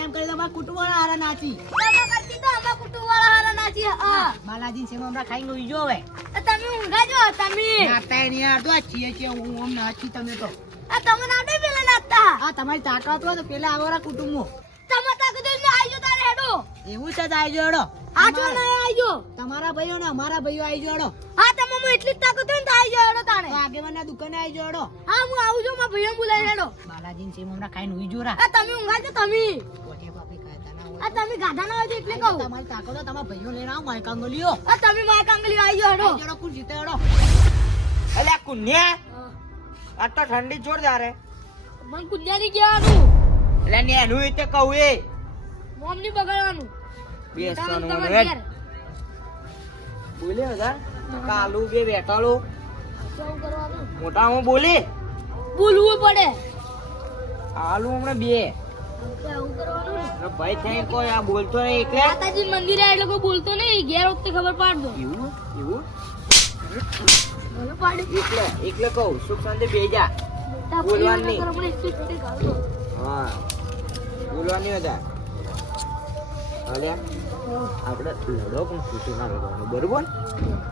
એમ કરી તમારા કુટુંબવાળા હારા નાચી તમે કરતી તો અમારા કુટુંબવાળા હારા નાચી. બાલાજી સેમ હમણાં ખાઈને ઉઈ જો હવે તમે ઊંઘા જો તમે. નાચતા નહીં યાર તો આ છીએ હું આમ નાચી તમે તો તમે નાટે પેલા નાચતા. હા તમારી તાકાત હોય તો પેલા આવરા કુટુંબો તમે તાકત એટલે આઈજો તારે હેડો. એવું છે તો આઈ જોડો આજો ના આઈજો. તમારા ભાઈઓ ને અમારા ભાઈઓ આઈ જોડો હા તમે હું એટલી જ તાકત હોય ને તો આઈજો હેડો તાણે. તો આગેવાનના દુકાને આઈ જોડો હા હું આવું છું મારા ભાઈઓ બોલાવી હેડો. બાલાજી સેમ હમણાં ખાઈને ઉઈ જોરા તમે ઊંઘા છો તમે. પોતે બાપી ખાતા ના હોય તમે ગાધા ના હોય તો એટલે કહું. તમારી તાકાત હોય તમારા ભાઈઓ લઈને આવો માય કાંગલીઓ તમે મારા કાંગલી આઈજો હેડો. આઈ જોડો કોણ જીતે હેડો અલ્યા કુન્યા આ તો ઠંડી જોરદાર હે. મન કુંડિયાની કહેવાનું. એટલે ને એનું રીતે કહું એ મોમ ની બગાડવાનું. બેસવાનું તમારે હેડ. ઘેર. બોલે હજાર કાલુ બે બેટાળું શું કરવાનું? મોટા હું બોલી બોલવું પડે. આલુ હમણાં બે આવું કરવાનું ને. એટલે ભાઈ થાય કોઈ આ બોલતો નહીં એટલે માતાજી મંદિરે એટલે કોઈ બોલતો નહીં. ઘેર વખતે ખબર પાડ દો. એવું એવું ભલે પાડી. એટલે કહું સુખ શાંતિ બેજા મોટા બોલવાનું ભાઈઓના નહીં. ઘરે મને એટલી જ ગાળ દો. હા બોલવાની હતા અલ્યા આપણે લડો પણ ખુશી ના લડવાનું બરોબર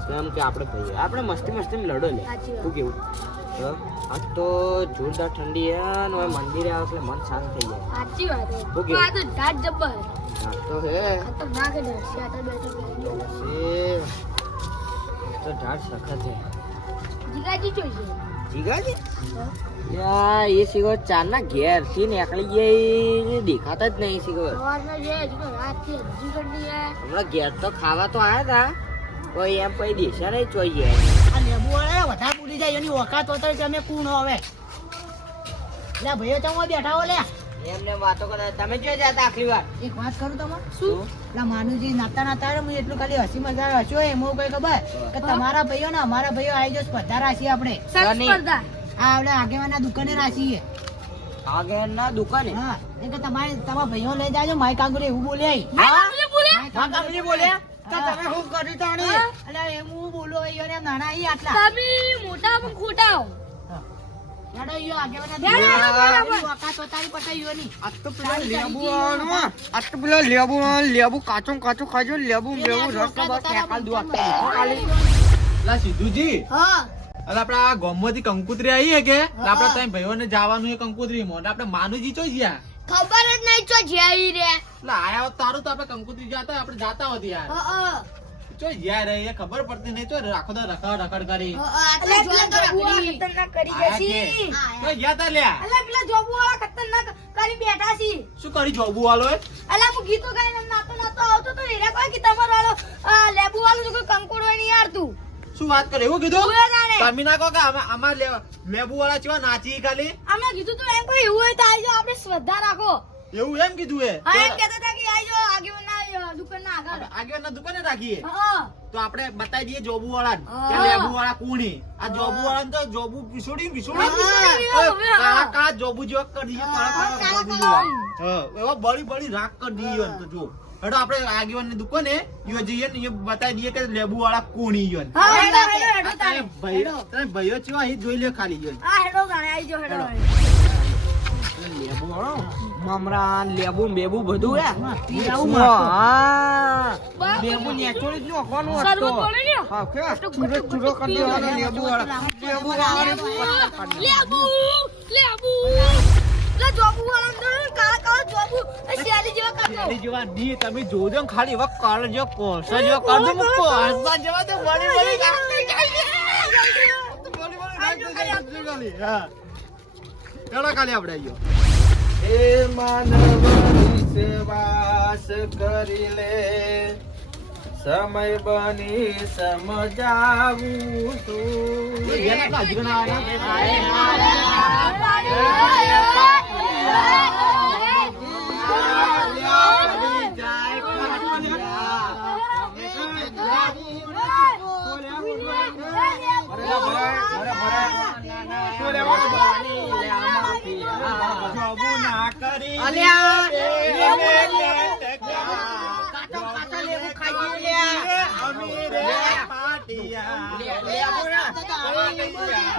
કેમ કે આપણે ભાઈ આપણે મસ્તી મસ્તી લડો લે સાચી વાત. શું કેવું હા? આજ તો જોરદાર ઠંડી હે ને હવે મંદિરે આવે એટલે મન શાંત થઈ જાય સાચી વાત છે. ઓકે. આ તો ઢાઢ જબ્બર. હા તો હે આ તો ના કે ઢાઢ. શાટા બેઠા બેઠા. એ તો ઢાળ સખત હે જીગાજી જોઈએ. જીગાજી યા એ સિગો ચારના ઘેર થી નીકળી ગયા એ દેખાતા જ નહીં સિગો સવારના જે હજુ રાતથી હજી ઘડી હે. હમણાં ઘેર તો ખાવા તો આયા તા કોઈ એમ કોઈ દેશા નહીં ચોઈ જાય આ લેબુ વાળા વધારે પૂરી જાય એની ઓકાત હોતા છે અમે કુણ હવે લે ભાઈઓ ચમો બેઠા હો લે એમને વાતો કરે તમે જો જાતા આખરી વાર એક વાત કરું તમારે શું પેલા માનુજી નાતા નાતા હું એટલું ખાલી હસી મજાક હસ્યો એમ કઈ ખબર કે તમારા ભાઈઓ ને અમારા ભાઈઓ આવી જો સ્પર્ધા રાખી આપણે સર નહીં. સ્પર્ધા. આ આપણે આગેવાના દુકાને રાખીએ આગળ ના દુકાને હા એ કે તમારા ભાઈઓ લઈ જાજો માય કાંગુરે એવું બોલે આઈ હા બોલે. હા તમે બોલ્યા તો તમે શું કર્યું તાણી એટલે એમ હું બોલો ભાઈઓ ને નાના આઈ આટલા તમે મોટા પણ ખોટા હો. યાડો ઈયો આગેવાના યાડો, યાડો, બરાબર. એની ઓકાત હોતાની પટાઈયો ની આ તો પેલો લેબુ આ તો પેલો લેબુ કાચો કાચો ખાજો લેબુ રસ બસ ફેંકાલ દો લા સિદ્ધુજી હા. એટલે આપડે આ ગોમમાંથી કંકુતરી આવી હે કે એટલે આપડે ત્યાં ભાઈઓને જવાનું છે કંકુતરી માં આપણે માનુજી ચો ગયા ખબર જ નહીં ચો જ્યાં રે. એટલે આયા હોત તારું તો આપણે કંકુતરી જતા આપણે જાતા હોતી યાર હા. ચો ગયા રે એ ખબર પડતી નહીં તો રાખો તો રખડ કરી ખતરનાક કરી આયા જશી. કે? ચો ગયા તા લ્યા અલા પેલા જોબુ વાળા ખતરનાક કરી બેઠા છી. શું કરી જોબુ વાળો એ અલા હું ગીતો ગાઈને નાતો નાતો આવતો તો હીરા કોઈ કે તમારો વાળો લેબુ વાળું જો કોઈ કંકોડો હોય નહીં યાર તું. શું વાત કરે એવું કીધું તું એ જાણે. તમે ના કહો કે અમાર લેબુ વાળા ચેવા નાચી ખાલી અમે કીધું તું એમ કોઈ એવું હોય તો આવજો આપણે શ્રદ્ધા રાખો. એવું એમ કીધું એ હા એમ કહેતા હતા કે આવજો આગેવાનના દુકાનના આગળ. આગળ ના દુકાને રાખીએ હા. તો આપણે બતાવી દઈએ જોબુ વાળા કે હા. લેબુ વાળા કોણી આ જોબુ વાળા તો જોબુ પીસોડી હા. કાળા કાળા જોબુ જેવા કરી દઈએ કાળા કાળા જોબુ જેવા હા એવા બળી બળી રાખ કરી દઈએ તો જો હેડો આપણે આગેવાનની દુકાને યો જઈએ ને એ બતાવી દઈએ કે લેબુ વાળા કોણી યો હા, હેડો, હેડો, હેડો તારે. તમે ભાઈઓ ચેવા અહીં જોઈ લે ખાલી યો હા હેડો તાણે આવજો હેડો. લેબુ વાળો મમરા લેબુ બેબુ બધું હે પીરાવું હા બસ. લેબુ નેચોડી જ નોખવાનું શરબત હતો બોલે ને? હા કે ચૂરો ચૂરો કરી દેવાનો લેબુ વાળા લેબુ વાળા લેબુ લેબુ લે જોબુ વાળા અંદર કાળા કાળા જોબુ એ શિયાળી જેવા કરતો. શેરી જેવા ની તમે જોજો ને ખાલી એવા કાળ જેવા કોસા જેવા કરજો ને કોસા જેવા તો બળી બળી નાખતી જાય બળી બળી નાખતી ખાલી હા ચલો ખાલી આપણે આયો એ માનવની સેવાસ કરી લે સમય બની સમજાવું તું જેના જીવન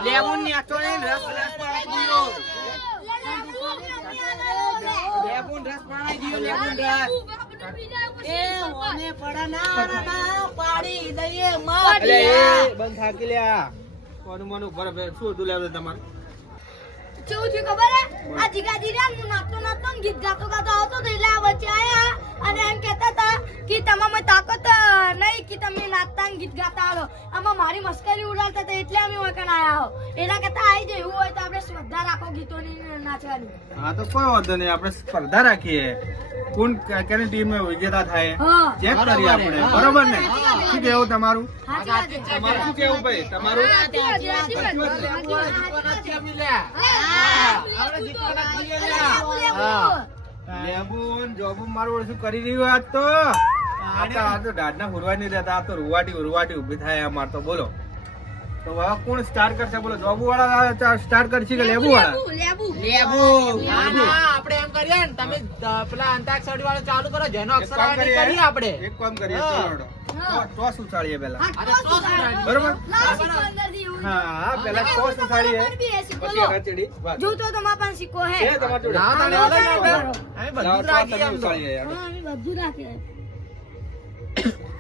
લેબુ નેચોડી રસ રસ પડાવી દીધો લેબુ રસ પાણાઈ ગયો, લેબુનો રસ. એ ઓને પડના પાડી દઈએ માં. અલે એ બંધ થાકી લ્યા કોનું મનું ઉપર શું હતું લેવું તમારે કેવું થયું ખબર હે? આ જીગાજી રહ્યા ને, હું નાચતો નાચતો ને ગીત ગાતો ગાતો આવતો તો એટલે આ વચ્ચે આયા અને એમ કહેતા હતા કે તમામાં તાકાત નહીં કે તમે નાચતા ને ગીત ગાતા આવો. આમાં મારી મસ્કરી ઉડાડતા હતા એટલે અમે ઓળખાણ આયા હો. એના કરતા આવી જાય એવું હોય તો આપણે સ્પર્ધા રાખો ગીતોની ને નાચવાની. હા તો કોઈ વાંધો નહીં આપણે સ્પર્ધા રાખીએ કોણ કેની ટીમ વિજેતા થાય હા ચેક કરીએ આપણે બરોબર ને શું કેવું તમારું સાચી વાત છે. તમારું શું કેવું ભાઈ તમારું સાચી વાત છે, સાચી વાત છે. જીતવાના છીએ અમે લ્યા. આપણે જીતવાના છીએ લેબુ, લ્યા. લેબુ. લેબુ ને જોબુ મારું શું કરી રહ્યું આજ તો આ તો દાઢના હુરવા નહીં દેતા આ તો રૂવાટી ઊભી થાય અમાર તો બોલો તો હવે કોણ સ્ટાર્ટ કરશે બોલો જોબુ વાળા સ્ટાર્ટ કરશે કે લેબુ વાળા લેબુ. લેબુ. ના, ના, આપણે એમ કરીએ ને, તમે પેલા અંતાક્ષરી વાળું ચાલુ કરો, જેનો એક અક્ષર કામ આવે તે કરીએ કરીએ આપણે. એક કામ કરીએ હા. ચલો ટોસ ઉછાળીએ પહેલા હા, અરે, તો તો શું થાય? બરોબર લાવ સિક્કો અંદરથી એવું. હા પહેલા ટોસ ઉછાળીએ મારી બી એ સિક્કો પછી લો. હરાચડી વાત જો તો તમારા પાસે સિક્કો હે. છે તમારી જોડે લાવો તાણે વાળો ને આપણે. અમે લાવો બધું જ ટોસ રાખીએ તમે એમ તો. ઉછાળીએ યાર હા, અમે બધું રાખીએ.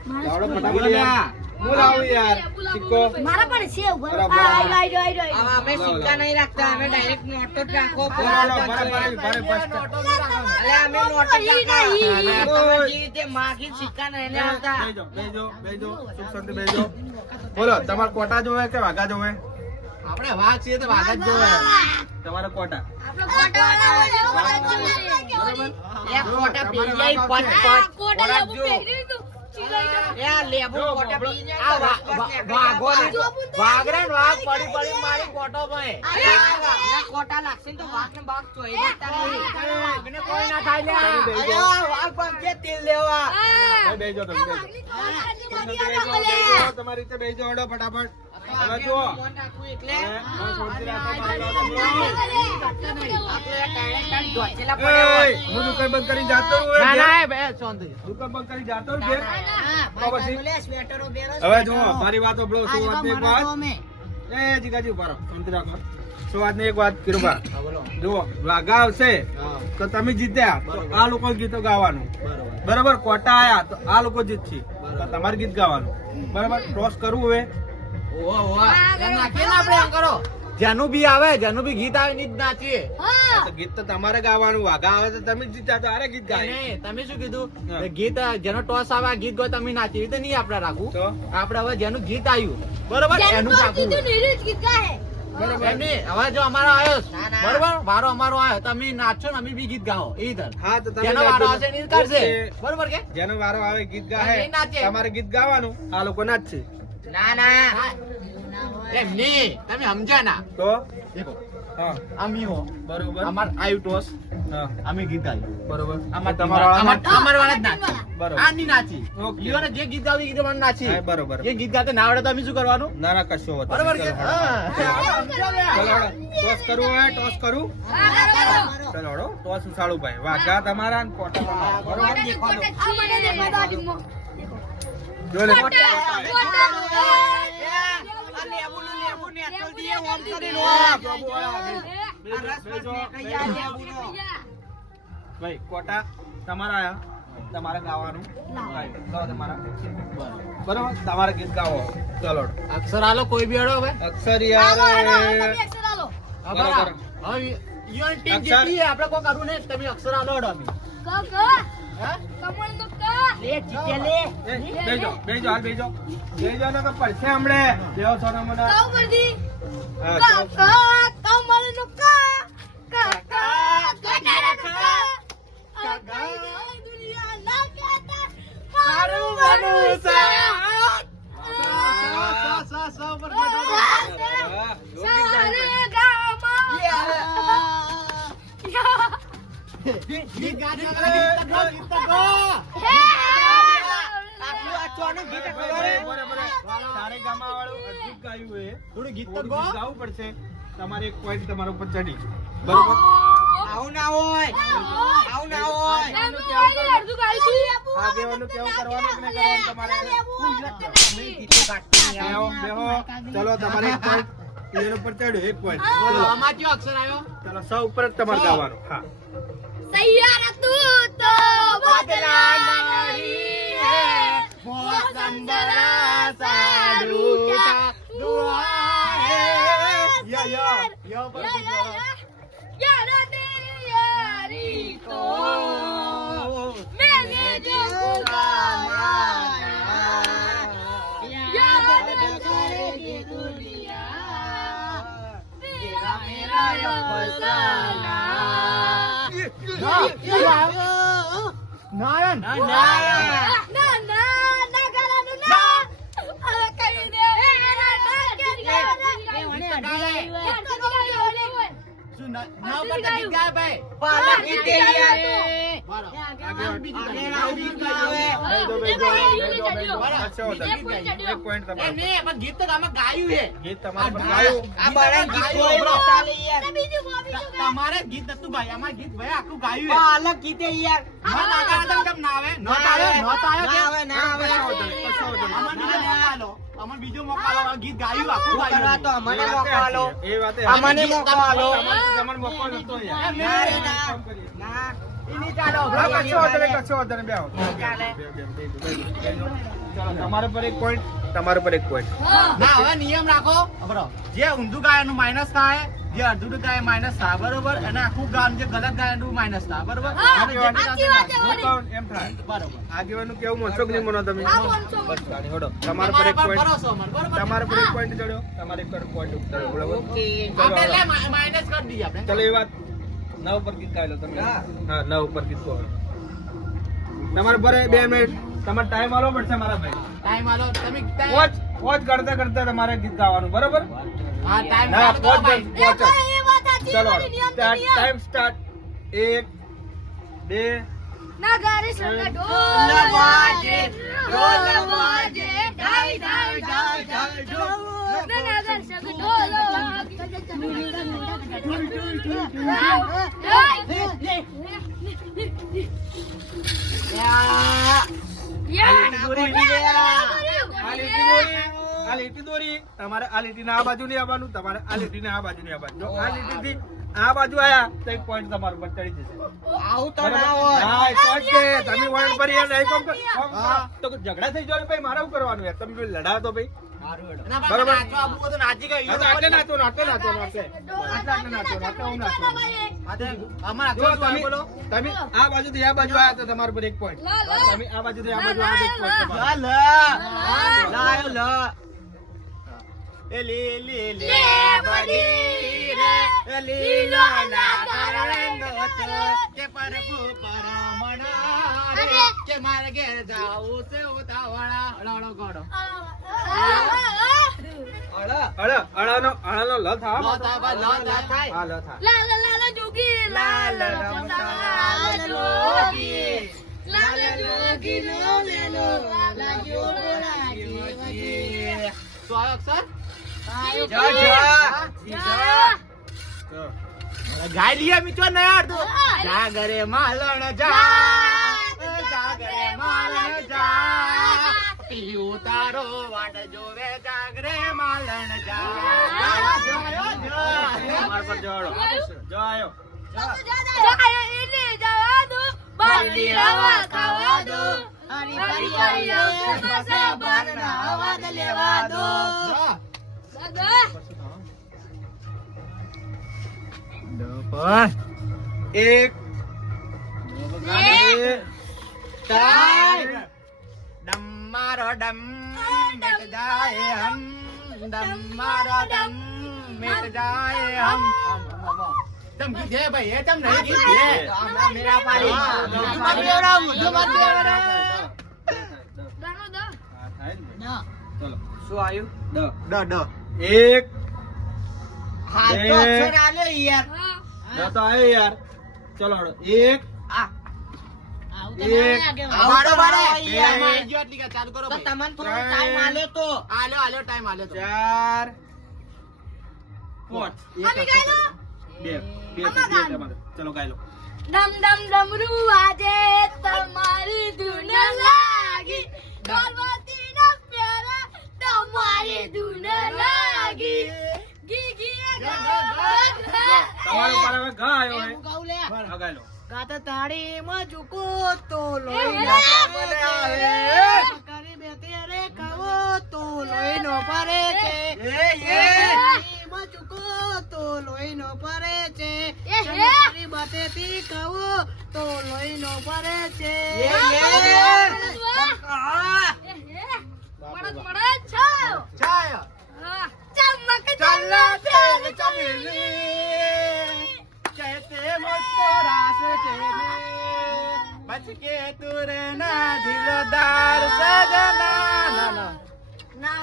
મારા લાવડો સિક્કો ફટાફટ યાર હું લાવું યાર સિક્કો મારા પણ છે ઉપર. બરાબર. આ આઈ રહ્યો. હવે અમે સિક્કા નહીં રાખતા, અમે ડાયરેક્ટ નોટો જ રાખો. બરાબર, બરાબર, બરાબર, બરાબર. અલે અમે નોટો જ રાખતા. તમે જે રીતે માગી સિક્કા નહીં આવતા. બેજો સુખ શાંતિ બેજો બોલો તમારે કોટા જોવે કે વાઘા જોવે આપણે વાઘ છીએ તો વાઘ જ જોવે. તમારે કોટા આપણો કોટાવાળા હોય એવો બધા જ જોઈએ. બરાબર એ ખોટા પી જાય પટ પટ. કોટા ખોરાક લેબુ જો. પહેરી તો ચીલાઈ ગયો. એ આ લેબુ જો, ખોટા બાબડો. પી જાય આ તો વાઘ વાઘોને વાઘરા ને વાઘ પડી પડી મારી કોટો ભાઈ. ના ખોટા લાગશે ને તો વાઘને બાઘ ચોઈ દેતા નહીં. વાઘને કોઈ ના થાય લ્યા. તમે અરે આ વાઘ પંખે તેલ લેવા. હા. બેજો તમે આ બેજો. વાઘની તો શાંતિ આટલી બેજો, બધી બેજો, આટલી તમારી રીતે બેજો હડો ફટાફટ હવે હવે જુઓ મોન રાખવું એટલે હવે શાંતિ રાખો, બધી. મારી વાત આટલી સાંભળો. આપણે ટાણે ટાણે ઢોચેલા પડ્યા હોય. એય, હું દુકાન બંધ કરી જાતો રહું ના ઘેર. ના એ બે શાંતિ. દુકાન બંધ કરી જાતો રહું ઘેર. હા, તો ભાઈ પછી? તારું લે, સ્વેટરો પહેરો, હવે સ્વેટરો. જુઓ મારી વાત સાંભળો આ શું એવા વાત એક મરો વાત તો અમે. એ જીગાજી ઉભા રહો શાંતિ રાખો શું વાત ની એક વાત કિરુબા હા, બોલો. જુઓ વાઘા આવશે હા, તો તમે જીત્યા તો આ લોકો ગીતો ગાવાનું બરોબર. બરાબર કોટા આયા તો આ લોકો જીતશે તો તમારે ગીત ગાવાનું બરાબર ટોસ કરવું હવે ઓહો, ઓહો. એમ નાખીએ ને આપણે એમ કરો. જેનું બી આવે જેનું બી ગીત આવે ની જ નાચીએ. હા. તો ગીત તો તમારે ગાવાનું વાઘા આવે તો તમે જીત્યા તો આરે ગીત ગાય નહીં, તમે શું કીધું હા. કે ગીત જેનો ટોસ આવે આ ગીત ગયો તમે નાચી એવી રીતે નહીં આપણે રાખવું. તો આપણે હવે જેનું ગીત આવ્યું બરોબર જેનું એનું જ ટોસ રાખવું. જીત્યું ને એનું જ ગીત ગાય. એમ નહીં, હવે જો અમારો આવ્યો ના, ના. બરોબર વારો અમારો આવ્યો તમે નાચો ને અમે બી ગીત ગાઓ એ રીતે હા તો તમે જેનો વારો આવશે ગાજો. એને કરશે ઓકે. બરોબર કે જેનો વારો આવે ગીત ગાહે એ નાચે. તમારે ગીત ગાવાનું આ લોકો નાચશે ના ના એમ નહીં તમે સમજ્યા ના તો દેખો હા અમે હો બરોબર અમાર આવ્યું ટોસ હા અમે ગીત ગાયું બરોબર અમાર તમારા વાળા અમાર વાળા જ નાચી બરોબર. આ ની નાચી ઓકે. ઈઓને જે ગીત ગાવું એ ગીત અમારે નાચી હા, બરોબર એ ગીત ગાતે ના આવડે તો અમે શું કરવાનું ના ના કશો વાંધો બરોબર કે નહીં. ચલો, હા ચલો હળો. ટોસ કરવું હોય ટોસ કરું ચલો હળો. ટોસ ઉછાળું ભાઈ વાઘા તમારા ને કોટા તમારા બરોબર કોટાની કોટા આ મને દેખાડો આ ટીમમાં. જો લે કોટા. આ લેબુનું લેબુ ને અટલ દીએ ઓમ કરીને હા, ઓમ. બાબુ વાળા. આ રસ બસ ને કઈ આ લેબુનો. ભાઈ કોટા તમારા આયા તમારે ગાવાનું આવ્યું. ગાઓ તમારા બરોબર તમારે ગીત ગાવો ચલો અક્ષર આલો કોઈ બી હડો હવે અક્ષર હાલો, હાલો, યાર તમે અક્ષર હાલો. બરાબર હવે ઈઓની ટીમ અક્ષર. જેટલી છે, આપણે કોઈ કરવું નહીં તમે અક્ષર આલો હડો અમે ક, ક. હા કમળનો ક. લે જીતે લે. બેજો હાલ બેજો ને તો પડશે હમણે દેવો સોના મને ક ઉપરથી. હા, ક, ચલો. ક. કમળનો ક. ક, ક. કોટાનો ક. આ કઈ દુનિયા ના કહેતા મારું મનુ સાથ. હા, સારે ગામા. ગીત ગાજો, ગીત ગો, ગીત ગો. હે. આટલું આ ચોનું ગીત ખબર હે? બરાબર. સારેગામા વાળું અદ્ભુત ગાયું એ. થોડું ગીત તો થોડું ગો. ગીત ગાવું પડશે તમારે એક પોઈન્ટ તમારા ઉપર ચડી બરોબર આવું ના હોય આવું ના હોય. આગેવાનું કેવું કરવાનું કે નહીં કરવાનું તમારે ગીતો ગાતી નહીં બેહો આવું. બેહો ચલો તમારે એક પોઈન્ટ એના ઉપર ચડ્યો એક પોઈન્ટ બોલો, ચલો આમાં કયો અક્ષર આવ્યો ચલો સૌ ઉપર જ તમારે ગાવાનું હા સૈયારા તું અંબરા સાડુટા દુઆએ યો પર નારાયણ શું ના પર ગીત ગાય ભાઈ પાલા ગીતે યાર એક point તમારો. એ નહીં પણ ગીત તો આમાં ગાયું છે ગીત તમારે પર ગાયું. આ બાળા ગીતો એનો ચાલે યાર તમારે ગીત નતું ભાઈ અમારે ગીત ભાઈ આખું ગાયું છે પાલા ગીતે યાર નોટ આગળ કેમ ના આવે નોટ આવ્યો ના આવે અમને બીજો મોકો આલો ગીત ગાયું આખું કરવા તો ગાયું અમને મોકો આલો એ વાતે અમને મોકો આલો તમને મોકો નતો યાર. ના રે ના ના એની ચાલો હા, કશો વાંધો નહીં, કશો વાંધો નહીં, બેહો. ચાલે. બેહો. ચાલો, તમારા પર એક point, તમારા પર એક point. ના હવે નિયમ રાખો બરો જે ઊંધું ગાય એનું માઇનસ થાય જે અડધું ગાય માઇનસ થાય બરોબર અને આખું ગામ જે ગલત ગાય એનું માઇનસ થાય બરોબર હા, અને જે સાચી વાત છે. હું કહું એમ થાય. બરોબર આગેવાનું કેવું માનશો કે નહીં માનો તમે? હા, માનશો. બસ, ચાલો, હેડો. તમારા પર એક point. ભરોસો અમર બરોબર તમારા પર એક point ચડ્યો, તમારે એક point ચડ્યો, બરાબર? આપણે એટલે માઇનસ કરી દઈએ આપણે ચાલો, એ વાત 9 પર ગીત ગાઈ લો તમે. હા, 9 પર ગીત ગાઓ. તમારે પર 2 મિનિટ તમારે ટાઈમ આલવો પડશે મારા ભાઈ. ટાઈમ આલો તમે વોચ કરતા કરતા તમારે ગીત ગાવાનું, બરાબર? હા ટાઈમ ના, આલો વોચ ભાઈ વોચ. એ વાત સાચી, ચલો, મારી નિયમ તો નિયમ. Time start. 1 2 ના ગારે સંગા ઢોલ વાગે, ઢોલ વાગે, ઢાઈ ઢાઈ ઢાઈ ઢાઈ ઢોલ. ના ના ગારે સંગા ઢોલ આ લીટી દોરી. તમારે આ લીટીને આ બાજુ નહીં આવવાનું, તમારે આ લીટીને આ બાજુ નહીં આવવાનું. જો આ લીટીથી આ બાજુ આયા તો એક point તમારું પર ચડી જશે. આવું તો ના બરાબર? હોય હા, એ તો જ છે. તમે વણ પર યાર નહીં કોમ તો ઝઘડા થઈ જાય ભાઈ, મારે શું કરવાનું યાર? તમે પેલું લડાવો તો ભાઈ. ના બરોબર. ભાઈ નાચવા આપવું હોય તો નાચી ગઈ હા, તો આટલે નાચો, આટલે નાચો, આટલે. આટલે નાચો, આટલે હું નાચો. અમારા જો તમે આ બાજુથી આ બાજુ આયા તો તમારા પર એક point. તમે આ બાજુથી આ બાજુ આયા તો એક point તમારો. લાયો લ એ લે લે લે લે બડી રે લીલો ના કરંગ કે પરભુ પરમણા રે કે મારે ઘેર જાવું છે ઉતાવળા હળો ગોડો અળાનો લ થા. લો થાય ભાઈ લો થાય હા, લ થા. લાલ લાલ જોગી લાલ રમતા જોગી લાલ જોગી લો લે લો લાલ જોગી તો આયો અક્ષર ગાય લીયા મીચો ન યાર તું જાગરે માલણ જા જાગરે માલણ જા પીયું તારો વાટ જોવે જાગરે માલણ જા માર પર જોડો. જો આયો. એને જવા દો બાંધી રવા ખાવા દો હરી ફરી આવીએ, પાછા બારના અવાજ લેવા દો. દાદા એક બે ડમ મારો ડમ મિટ જાય હમ ડમ મારો ડમ મિટ જાય હમ તમ કીધે ભાઈ એ તમ નહીં કીધે મેરા પાડી દાનો દો ના. ચલો શું આવ્યું ડ ડ ડ એક હાલ તો અક્ષર આલ્યો યાર હા ડ તો આયો યાર. ચલો હળો. એક આવું તો ના લાગે. આવું તો મારે યાર આવી ગયો એટલી કે ચાલુ કરો તો ભાઈ તમને થોડો ટાઈમ આલ્યો તો આલ્યો ટાઈમ આલ્યો તો 4 5 અમે ગાઈ લો બે તમારે. ચલો ગાઈ લો. ડમ ડમ ડમરૂ વાજે તમારી ધૂન લાગી ગણપતિ ના પ્યારા તમારી ધૂન લાગી ગી ગી તમારો પર હવે ઘા આયો હે. હું ગાઉં લે. હા, ગાઈ લો. ગાતા તાળીમાં ઝૂકો તો લોહી એ ના બોલે આવે. કરી બે તેરે લોહીનો પરે છે બચકો તો લોહીનો પરે છે ચમકારી બાટેથી કહું તો લોહીનો પરે છે છાયો कहते मुझको रास चले बच के तू रहना दिलदार सजना ના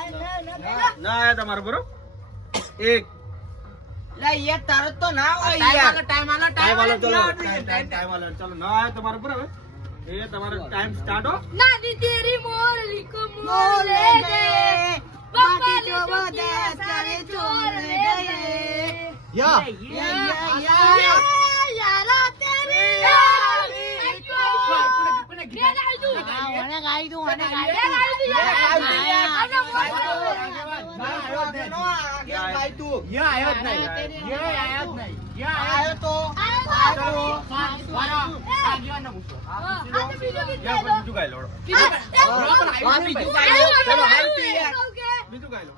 આયા તમારું બરોબર એક લે યાર તારો તો ના હોય યાર ટાઈમ આલો ચલો ટાઈમ આલો ચલો ના આયા તમારું બરોબર એ તમારો ટાઈમ સ્ટાર્ટ હો નાની તેરી મોરલી કો મોલે મોલે ગયે બાકી જો બધા ચારે ચોર ગયે યા યારા તેરી યા આયો જ નહીં યા આયો જ નહીં યા આયો તો બીજું ગાઈ લો બીજું ગાઈ લો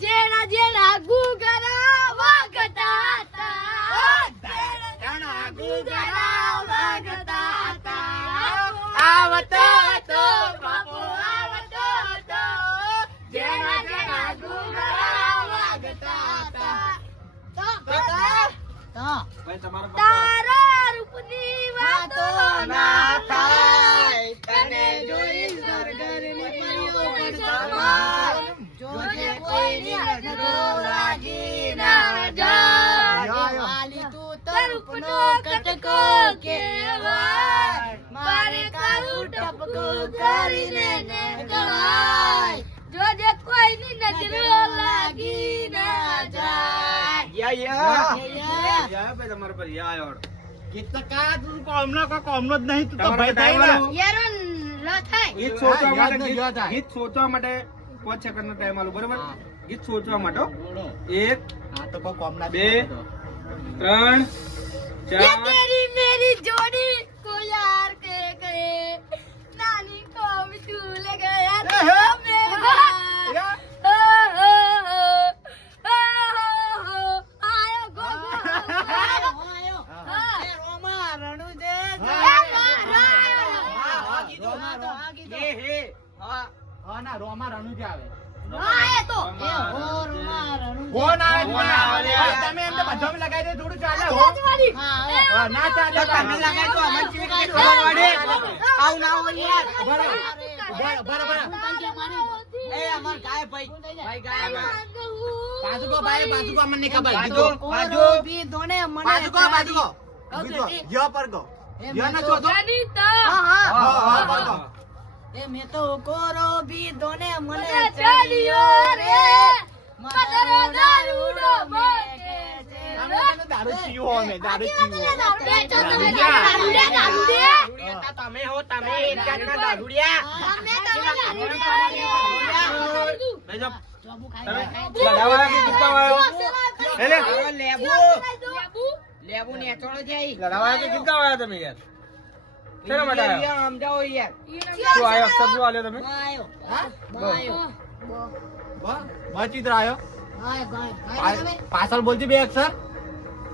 જેના જેના ગુગરા વાગતા હતા ગુગરા વાગતા હતા આવતો તો બાપુ આવતો તો જેના જેના ગુગરા વાગતા હતા ભાઈ તમારો તારા રૂપની વાતો ના થાય તને જોઈ સરગરની પરીઓ પડતા જોજે કોઈની નજરો લાગી ના જાય વાલી તું તરફનો કટકો કેવાય મારે કાળું ટપકું કરીને ને કળાય જોજે કોઈની નજરો લાગી ના જાય યા ભાઈ તમારા પર યા આયો કિતકા તું કોમનો જ નહીં તું તો તમારો ભાઈ time થાય આલો. યાર લ થાય ગીત સોચવા યાદ માટે નહીં, યાદ આય. ગીત સોચવા માટે 5 સેકન્ડ નો ટાઈમ આલો બરોબર હા. ગીત સોચવા માટે હો. બોલો. એક હા તો કોઈ કોમ ના બે. 3 ये 4 तेरी मेरी जोड़ी को यार के गए नानी को भी झूल गया तो मेरा आयो गो આયો હા. એ રોમા રણુ દે રોમા તો આ કીધું એ હે હા હા ના રોમા રણુ જ આવે આયો તો એ હો રોમા રણુ દે કોણ આવે કોણ આવે? તમે એમ તો બધામાં લગાવી દે થોડું ચાલે હો રાજવાડી હા હા, ના ચાલે તમે લગાય તો અમન કેવી રીતે ખબર પડે આવ ના હોય યાર બરાબર એ અમાર ગાય ભાઈ ભાઈ ગાય બાજુ કો ભાઈ બાજુ કો મને નહીં ખબર બાજુ. કોરો બી દોને મને બાજુ કો બાજુ કો કહું બીજો છું, ય પર ગો એ ય મેં ના તો- છો તો અનિતા હા હા પર ગો એ મેં તો કોરો બી દોને મને મને ચડ્યો ચડ્યો રે રે મધરો દારૂડો મેકે છે અમે તને દારૂ પીવો અમે દારૂ પીવો દારૂડિયા તમે હો તમે એક જાતના દારૂડિયા ભાઈ જો જોબુ તમે ખાઈ ખાઈ લડાવાયા કે જીતવા વાયો એટલે હવે લેબુ લેબુ ને એચોળો જાય લડાવાયા કે જીતવા વાયા તમે યાર શેના માટે આયા? યાર સમજાવો યાર શું આયો અક્ષર શું આલ્યો તમે આયો હા આયો ચિત્ર આવ્યો આયો ગાય તમે પાછળ બોલતી બે અક્ષર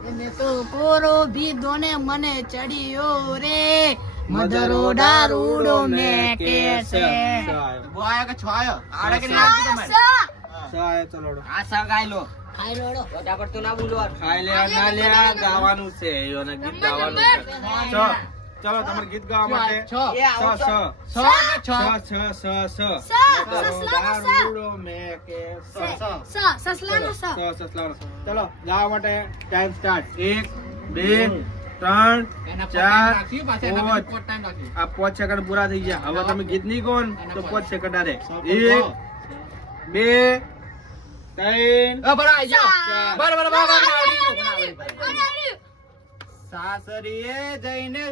એ મેં તો કોરો બી દોને મને ચડ્યો રે મધરો દારૂડો મેકે છે वो आया का छो आयो आड़े के नहीं आती तुम्हारे સાય ચલો આ સા ગાય લો ખાઈ રોડો બધા પડતું ના બોલવાનું ખાઈ લે ના લે ગાવાનું છે યોને ગીત ગાવાનું છે ચલો તમારે ગીત ગાવા માટે छो એ આવો છ તો. છ छो का छो દારૂડો મેકે સસલાનો સ ચલો ગાવા માટે ટાઈમ સ્ટાર્ટ 1 2 3 एना 4 राखी पाछे एना પાંચ. कोट टाइम राखी આ 5 સેકન્ડ પૂરા થઈ ગયા હવે તમે ગીત નહીં કોણ તો 5 સેકન્ડ આરે 1 2 3 ए बड़ा आई जाओ ચાર. बड़ा बड़ा बड़ा અરે सासरीए जईने એ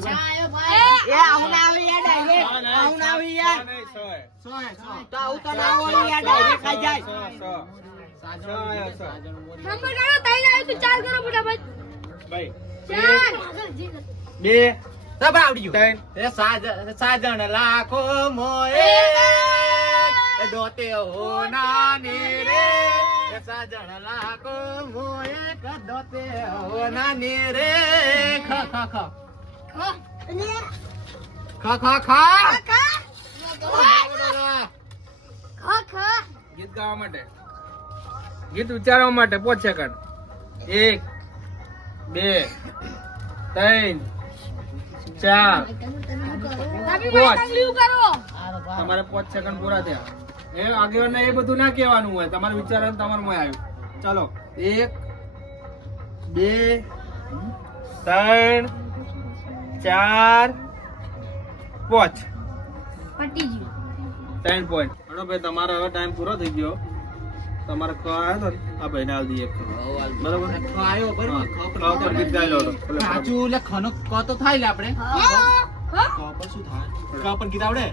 છાયો ભાઈ એ આવું ના આવે યાર ડાયરેક્ટ આવું ના આવે યાર सो है सो તો આવું તો ના હોય યાર ડાયરેક્ટ ખાઈ જાય નંબર કાઢો તઈને આવ્યું તું ચાલ કરો ફટાફટ ભાઈ ચાલ 2 सब आवड़ी गयो 3 એ સાજણ લાખો મોએ દોતે હો નાની રે સાજણ લાગો મોએ કદોતે હો નાની રે ખા ખા ખા ખા ખા ખા ગીત ગાવા માટે ગીત ઉચ્ચારવા માટે 5 સેકન્ડ 1 2 3 4 તમારે 5 સેકન્ડ પૂરા થયા એ આગેવાને એ બધું ના કહેવાનું હોય તમારે વિચારવાનું તમારમાં આવ્યું ચાલો 1 2 3 4 5 પટી ગયું 3 પોઈન્ટ હલો ભાઈ તમારો હવે ટાઈમ પૂરો થઈ ગયો તમારે ક આવ્યો તો ને, આ ભાઈને આલ દઈએ બરાબર આયો બરોબર ખાવ પર ગીત ગાઈ લો તો સાચું એટલે ખનો ક તો થાય લે આપણે ક પર શું થાય ક પર ગીત આવડે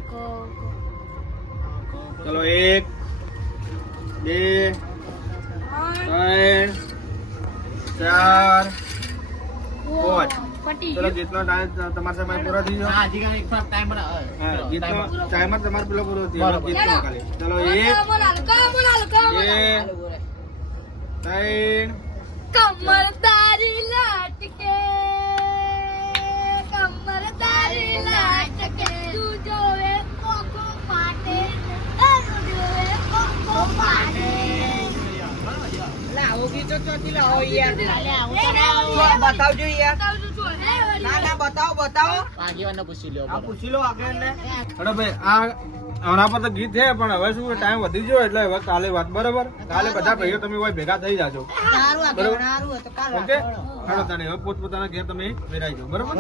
ચલો 1 2 3 4 5 પટી ચલો ગીતનો ટાઈમ તમારો સમય પૂરો થઈ ગયો હા હજી એક વાર ટાઈમ પર હા ગીતનો ટાઈમર તમારો પેલો પૂરો થઈ ગયો ગીતનો ખાલી ચલો 1 2 3 કમર તારી લાટકે કમર તારી લાટકે તું જોવે કોકો પાટે તું જોવે કોકો પાટે બતાવજો યાર બતાવો આગેવાનને પૂછી લ્યો આ પૂછી લો આગળ ને હલો ભાઈ આ હમણાં પર તો ગીત છે પણ હવે શું ટાઈમ વધી ગયો એટલે હવે કાલે વાત બરાબર કાલે બધા ભાઈઓ તમે હોય ભેગા થઈ જાજો સારું બરોબર. સારું તો કાલ ઓકે હાલો તને હવે પોતપોતાના ઘેર તમે વેરાઈ જાઓ બરાબર